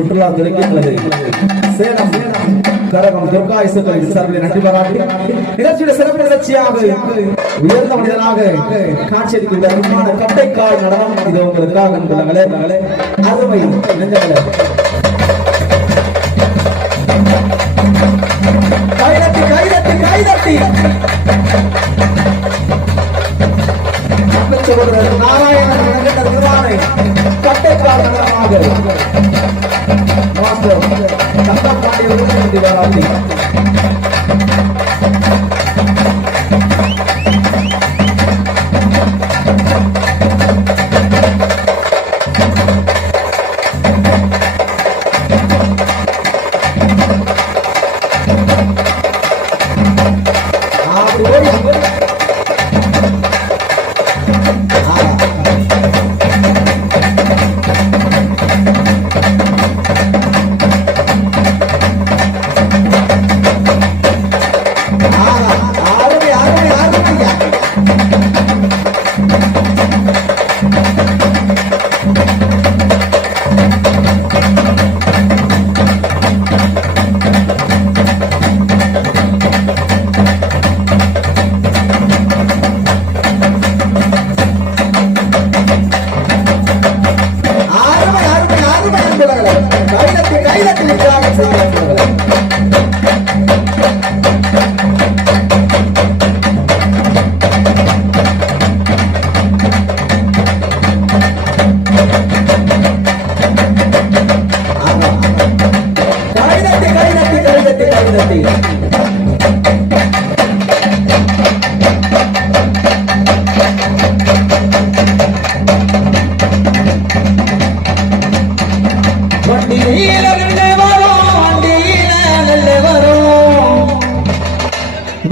சுற்றுலா துறைக்கு சேலம் கரகம் துர்கா இசைக்குழு சார்பில் நன்றி பாராட்டி நிகழ்ச்சியுடைய சிறப்பு நிகழ்ச்சியாக உயர்ந்த மனிதனாக காட்சியளிக்கின்ற அருமையான கட்டைக்கால் நடனம் இது உங்களுக்காக அன்புள்ளங்களே அருமை நெஞ்சங்களே கைதட்டி கைதட்டி கைதட்டி நாராயணன் திருவானை கட்டைக்கால் நடனமாக மாஸ்டர் தங்கப்பாண்டிய பாராட்டி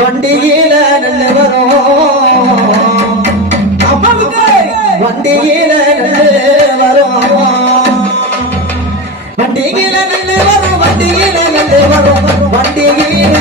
வண்டியில நல்ல வரும் வண்டியில நல்ல வரும் வண்டியில நல்ல வரும் வண்டியில நல்ல வரும் வண்டியில